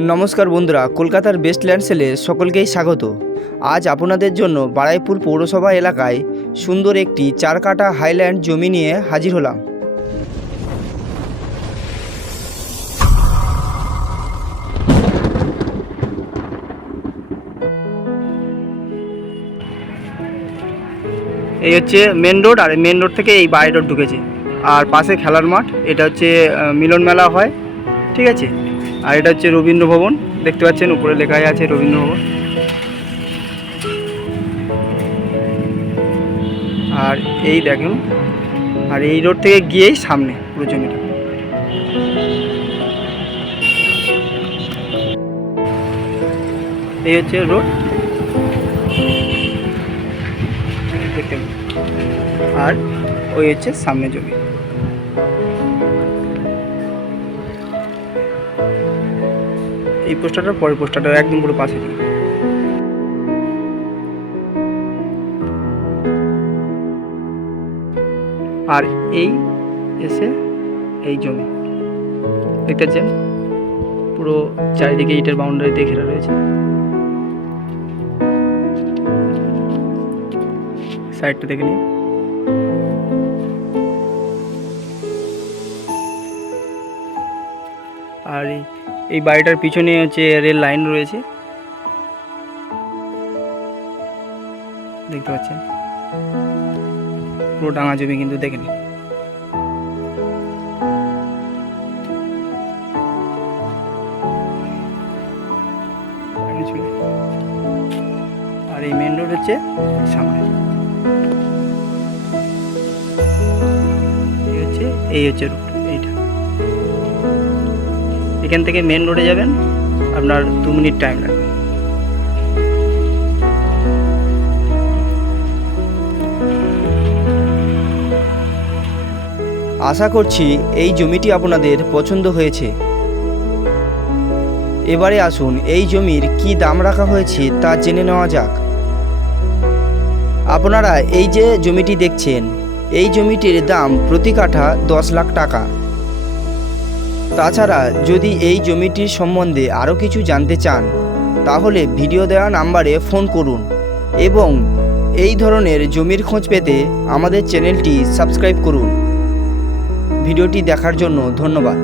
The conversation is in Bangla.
নমস্কার বন্ধুরা, কলকাতার বেস্ট ল্যান্ড সেলে সকলকেই স্বাগত। আজ আপনাদের জন্য বারাইপুর পৌরসভা এলাকায় সুন্দর একটি চার কাটা হাইল্যান্ড জমি নিয়ে হাজির হলাম। এই হচ্ছে মেন রোড আর মেন রোড থেকে এই বাই রোড ঢুকেছে। আর পাশে খেলার মাঠ, এটা হচ্ছে মিলন মেলা হয়। ঠিক আছে? আর এটা হচ্ছে রবীন্দ্র ভবন দেখতে পাচ্ছেন, উপরে লেখাই আছে রবীন্দ্র ভবন আর এই দেখুন, আর এই রোড থেকে গিয়েই সামনে পুরো জমিটা এই হচ্ছে রোড। আর ওই হচ্ছে সামনে জমি। এই পোস্টারটার পরের পোস্টারটা একদম পুরো পাশে দিকে। আর এই এসে এই জমি। দেখতে পাচ্ছেন? পুরো চারিদিকে ইটের বাউন্ডারি দিয়ে ঘেরা রয়েছে। সাইডটা দেখে নিন। আর এই- এই বাড়িটার পিছনে হচ্ছে রেল লাইন রয়েছে। দেখতে পাচ্ছেন? পুরো ডাঙা জমি কিন্তু দেখে নিন। আর এই মেন রোড হচ্ছে সামনে। এই হচ্ছে এই হচ্ছে এইটা এখান থেকে মেন রোডে যাবেন, আপনার দু মিনিট টাইম লাগবে। আশা করছি এই জমিটি আপনাদের পছন্দ হয়েছে। এবারে আসুন, এই জমির কি দাম রাখা হয়েছে তা জেনে নেওয়া যাক। আপনারা এই যে জমিটি দেখছেন, এই জমিটির দাম প্রতি কাঠা দশ লাখ টাকা। তাছাড়া যদি এই জমিটির সম্বন্ধে আরও কিছু জানতে চান, তাহলে ভিডিও দেওয়া নাম্বারে ফোন করুন এবং এই ধরনের জমির খোঁজ পেতে আমাদের চ্যানেলটি সাবস্ক্রাইব করুন। ভিডিওটি দেখার জন্য ধন্যবাদ।